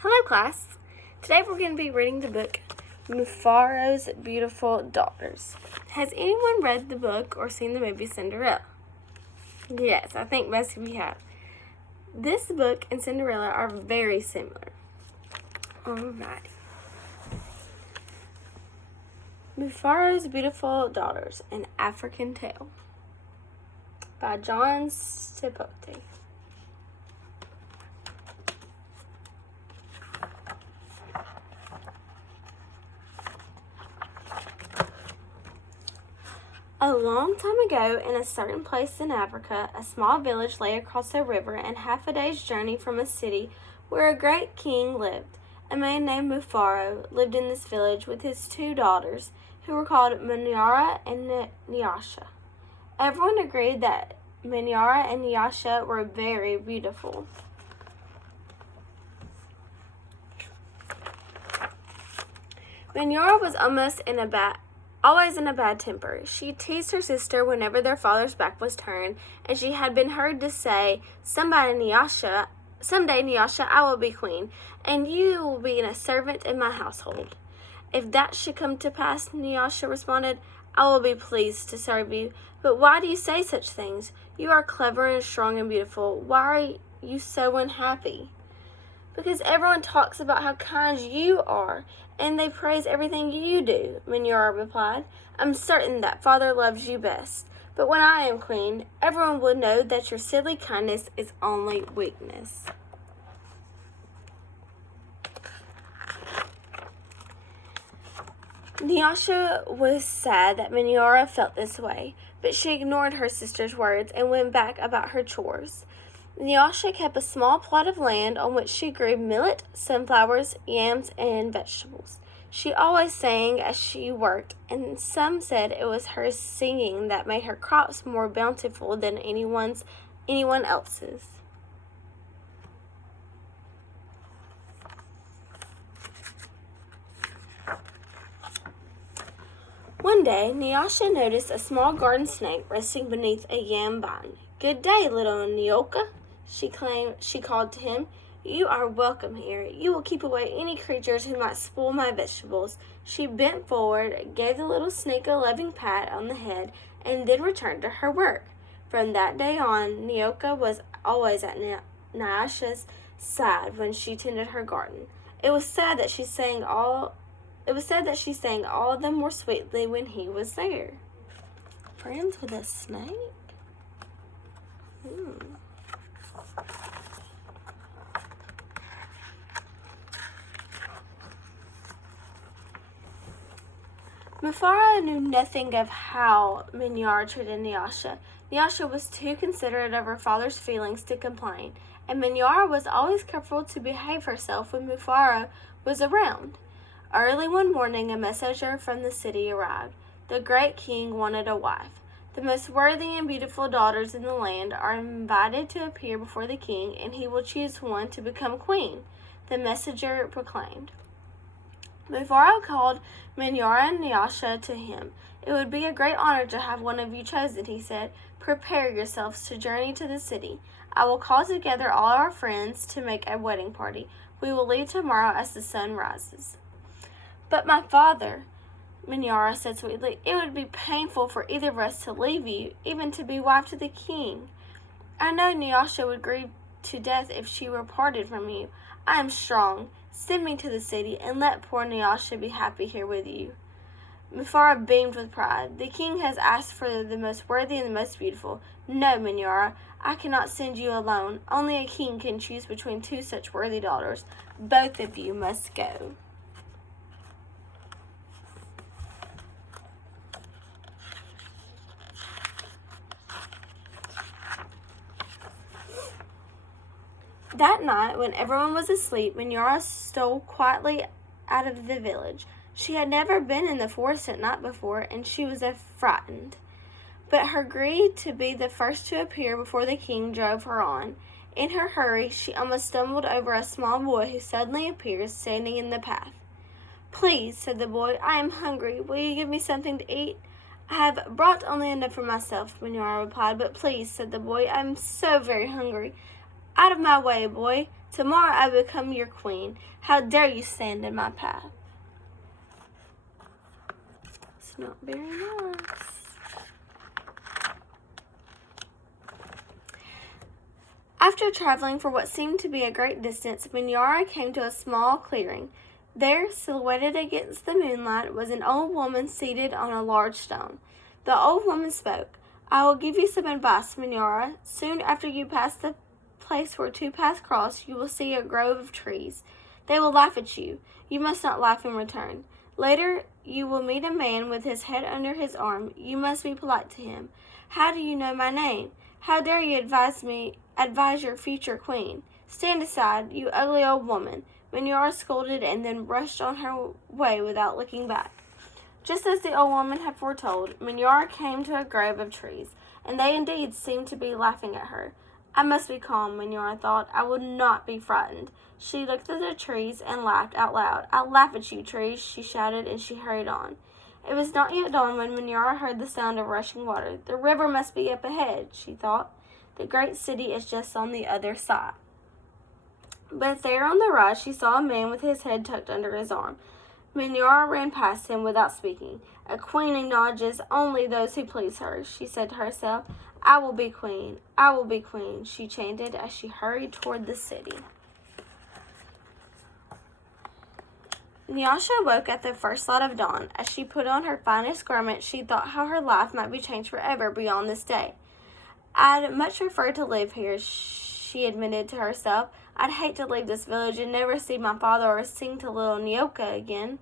Hello, class. Today we're going to be reading the book Mufaro's Beautiful Daughters. Has anyone read the book or seen the movie Cinderella? Yes, I think most of you have. This book and Cinderella are very similar. Alrighty. Mufaro's Beautiful Daughters, an African Tale by John Stipote. A long time ago, in a certain place in Africa, a small village lay across a river and half a day's journey from a city where a great king lived. A man named Mufaro lived in this village with his two daughters, who were called Manyara and Nyasha. Everyone agreed that Manyara and Nyasha were very beautiful. Manyara was always in a bad temper. She teased her sister whenever their father's back was turned, and she had been heard to say, Someday, Nyasha, I will be queen, and you will be a servant in my household. If that should come to pass, Nyasha responded, I will be pleased to serve you. But why do you say such things? You are clever and strong and beautiful. Why are you so unhappy? Because everyone talks about how kind you are, and they praise everything you do, Manyara replied. I'm certain that Father loves you best, but when I am queen, everyone will know that your silly kindness is only weakness. Nyasha was sad that Manyara felt this way, but she ignored her sister's words and went back about her chores. Nyasha kept a small plot of land on which she grew millet, sunflowers, yams, and vegetables. She always sang as she worked, and some said it was her singing that made her crops more bountiful than anyone else's. One day, Nyasha noticed a small garden snake resting beneath a yam vine. Good day, little Nyoka, she called to him. You are welcome here. You will keep away any creatures who might spoil my vegetables. She bent forward, gave the little snake a loving pat on the head, and then returned to her work. From that day on, Nyoka was always at Nyasha's side when she tended her garden. It was said that she sang all the more sweetly when he was there. Friends with a snake? Mufaro knew nothing of how Manyara treated Nyasha. Nyasha was too considerate of her father's feelings to complain, and Manyara was always careful to behave herself when Mufaro was around. Early one morning, a messenger from the city arrived. The great king wanted a wife. The most worthy and beautiful daughters in the land are invited to appear before the king, and he will choose one to become queen, the messenger proclaimed. Mufaro called Manyara and Nyasha to him. It would be a great honor to have one of you chosen, he said. Prepare yourselves to journey to the city. I will call together all our friends to make a wedding party. We will leave tomorrow as the sun rises. But my father, Manyara said sweetly, it would be painful for either of us to leave you, even to be wife to the king. I know Nyasha would grieve to death if she were parted from you. I am strong. Send me to the city, and let poor Nyasha be happy here with you. Mufaro beamed with pride. The king has asked for the most worthy and the most beautiful. No, Manyara, I cannot send you alone. Only a king can choose between two such worthy daughters. Both of you must go. That night, when everyone was asleep, Manyara stole quietly out of the village. She had never been in the forest at night before, and she was frightened. But her greed to be the first to appear before the king drove her on. In her hurry, she almost stumbled over a small boy who suddenly appeared standing in the path. Please, said the boy, I am hungry. Will you give me something to eat? I have brought only enough for myself, Manyara replied. But please, said the boy, I am so very hungry. Out of my way, boy, Tomorrow I become your queen. How dare you stand in my path? It's not very nice. After traveling for what seemed to be a great distance, Minyara came to a small clearing. There, silhouetted against the moonlight, was an old woman seated on a large stone. The old woman spoke. I will give you some advice, Minyara. Soon after you pass the place where two paths cross, you will see a grove of trees. They will laugh at you. You must not laugh in return. Later, you will meet a man with his head under his arm. You must be polite to him. How do you know my name? How dare you advise your future queen? Stand aside, you ugly old woman. Minyara scolded and then rushed on her way without looking back. Just as the old woman had foretold, Minyara came to a grove of trees, and they indeed seemed to be laughing at her. I must be calm, Minyara thought. I will not be frightened. She looked at the trees and laughed out loud. I laugh at you, trees, she shouted, and she hurried on. It was not yet dawn when Minyara heard the sound of rushing water. The river must be up ahead, she thought. The great city is just on the other side. But there on the right she saw a man with his head tucked under his arm. Minyara ran past him without speaking. A queen acknowledges only those who please her, she said to herself. I will be queen, I will be queen, she chanted as she hurried toward the city. Nyasha woke at the first light of dawn. As she put on her finest garment, she thought how her life might be changed forever beyond this day. I'd much prefer to live here, she admitted to herself. I'd hate to leave this village and never see my father or sing to little Nyoka again.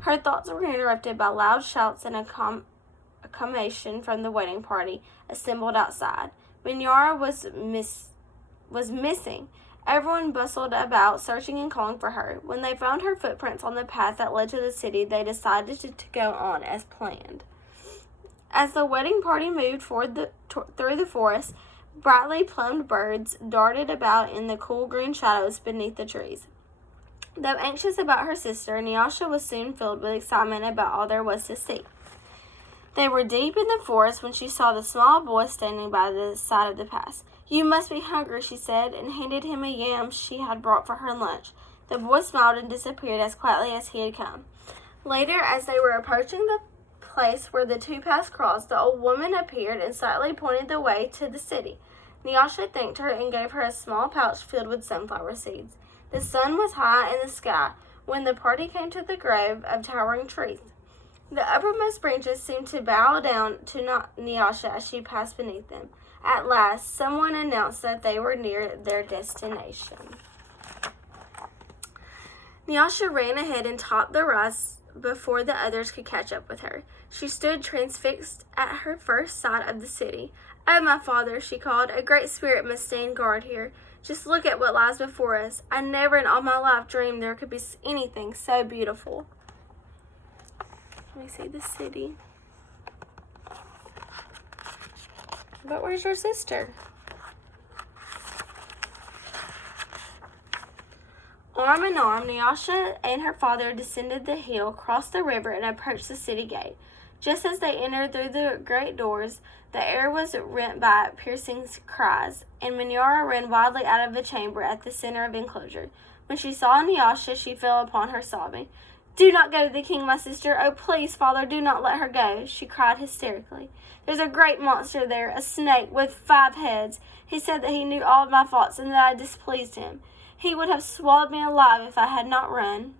Her thoughts were interrupted by loud shouts and acclamation from the wedding party assembled outside. Minyara was missing. Everyone bustled about, searching and calling for her. When they found her footprints on the path that led to the city, they decided to go on as planned. As the wedding party moved through the forest, brightly plumed birds darted about in the cool green shadows beneath the trees. Though anxious about her sister, Nyasha was soon filled with excitement about all there was to see. They were deep in the forest when she saw the small boy standing by the side of the path. You must be hungry, she said, and handed him a yam she had brought for her lunch. The boy smiled and disappeared as quietly as he had come. Later, as they were approaching the place where the two paths crossed, the old woman appeared and slightly pointed the way to the city. Nyasha thanked her and gave her a small pouch filled with sunflower seeds. The sun was high in the sky when the party came to the grove of towering trees. The uppermost branches seemed to bow down to Nyasha as she passed beneath them. At last, someone announced that they were near their destination. Nyasha ran ahead and topped the rise before the others could catch up with her. She stood transfixed at her first sight of the city. Oh, my father, she called, a great spirit must stand guard here. Just look at what lies before us. I never in all my life dreamed there could be anything so beautiful. Let me see the city. But where's your sister? Arm in arm, Nyasha and her father descended the hill, crossed the river, and approached the city gate. Just as they entered through the great doors, the air was rent by piercing cries, and Minyara ran wildly out of the chamber at the center of enclosure. When she saw Nyasha, she fell upon her, sobbing. Do not go to the king, my sister. Oh, please, father, do not let her go, she cried hysterically. There's a great monster there, a snake with 5 heads. He said that he knew all of my faults and that I displeased him. He would have swallowed me alive if I had not run.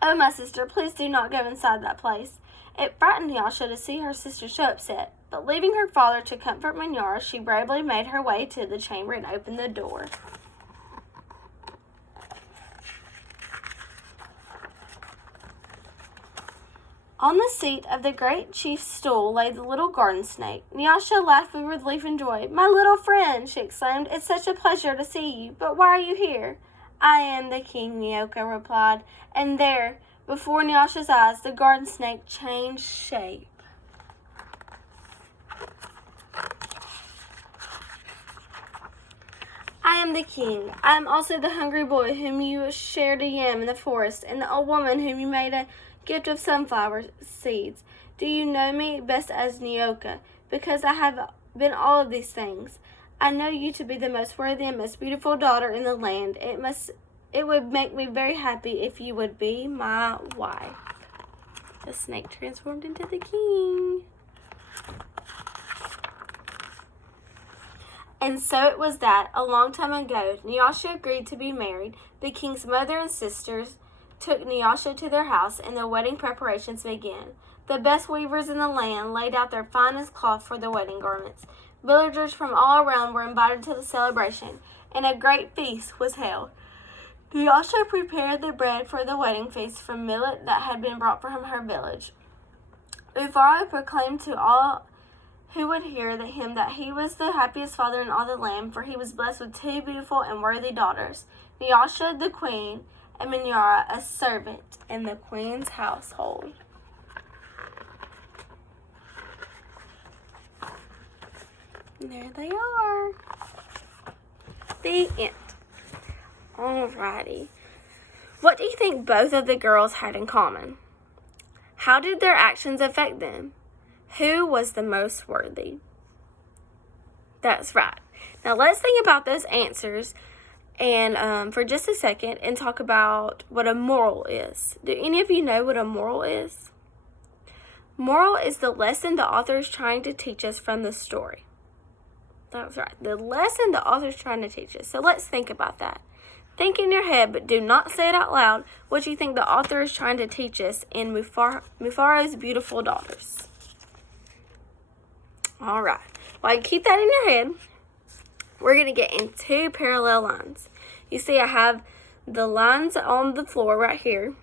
Oh, my sister, please do not go inside that place. It frightened Nyasha to see her sister so upset, but leaving her father to comfort Minyara, she bravely made her way to the chamber and opened the door. On the seat of the great chief's stool lay the little garden snake. Nyasha laughed with relief and joy. My little friend, she exclaimed, it's such a pleasure to see you, but why are you here? I am the king, Nyoka replied, and there, before Nyasha's eyes, the garden snake changed shape. I am the king. I am also the hungry boy whom you shared a yam in the forest, and the old woman whom you made a gift of sunflower seeds. Do you know me best as Nyoka? Because I have been all of these things. I know you to be the most worthy and most beautiful daughter in the land. It would make me very happy if you would be my wife." The snake transformed into the king. And so it was that, a long time ago, Nyasha agreed to be married. The king's mother and sisters took Nyasha to their house, and the wedding preparations began. The best weavers in the land laid out their finest cloth for the wedding garments. Villagers from all around were invited to the celebration, and a great feast was held. Nyasha prepared the bread for the wedding feast from millet that had been brought from her village. Mufaro proclaimed to all who would hear him that he was the happiest father in all the land, for he was blessed with 2 beautiful and worthy daughters, Nyasha the queen, and Minyara a servant in the queen's household. And there they are. The end. Alrighty. What do you think both of the girls had in common? How did their actions affect them? Who was the most worthy? That's right. Now let's think about those answers and for just a second and talk about what a moral is. Do any of you know what a moral is? Moral is the lesson the author is trying to teach us from the story. That's right. The lesson the author is trying to teach us. So let's think about that. Think in your head, but do not say it out loud, what you think the author is trying to teach us in Mufaro's Beautiful Daughters. All right. While you keep that in your head, we're going to get in 2 parallel lines. You see, I have the lines on the floor right here,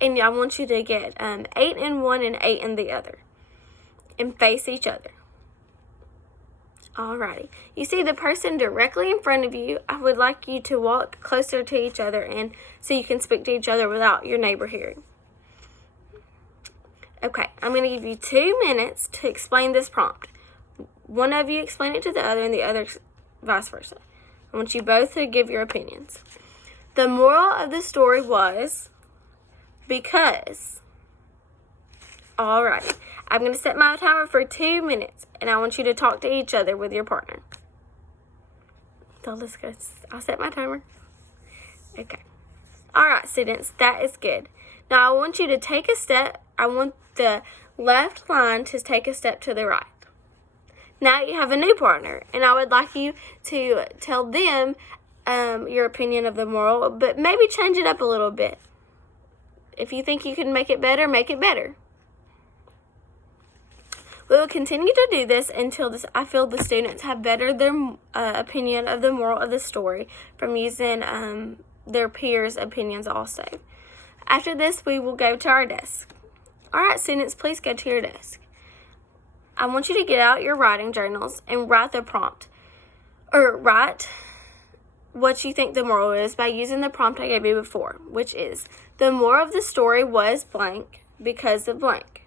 and I want you to get 8 in one and 8 in the other, and face each other. Alrighty. You see the person directly in front of you. I would like you to walk closer to each other and so you can speak to each other without your neighbor hearing. Okay, I'm going to give you 2 minutes to explain this prompt. One of you explain it to the other and the other vice versa. I want you both to give your opinions. The moral of the story was because. Alrighty. I'm going to set my timer for 2 minutes, and I want you to talk to each other with your partner. So let's go. I'll set my timer. Okay. Alright, students, that is good. Now I want you to take a step. I want the left line to take a step to the right. Now you have a new partner, and I would like you to tell them your opinion of the moral, but maybe change it up a little bit. If you think you can make it better, make it better. We will continue to do this until I feel the students have bettered their opinion of the moral of the story from using their peers' opinions also. After this, we will go to our desk. All right, students, please go to your desk. I want you to get out your writing journals and write the prompt, or write what you think the moral is by using the prompt I gave you before, which is, the moral of the story was blank because of blank.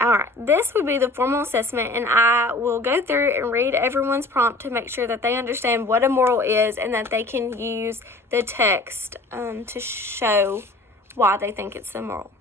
Alright, this would be the formal assessment, and I will go through and read everyone's prompt to make sure that they understand what a moral is and that they can use the text to show why they think it's the moral.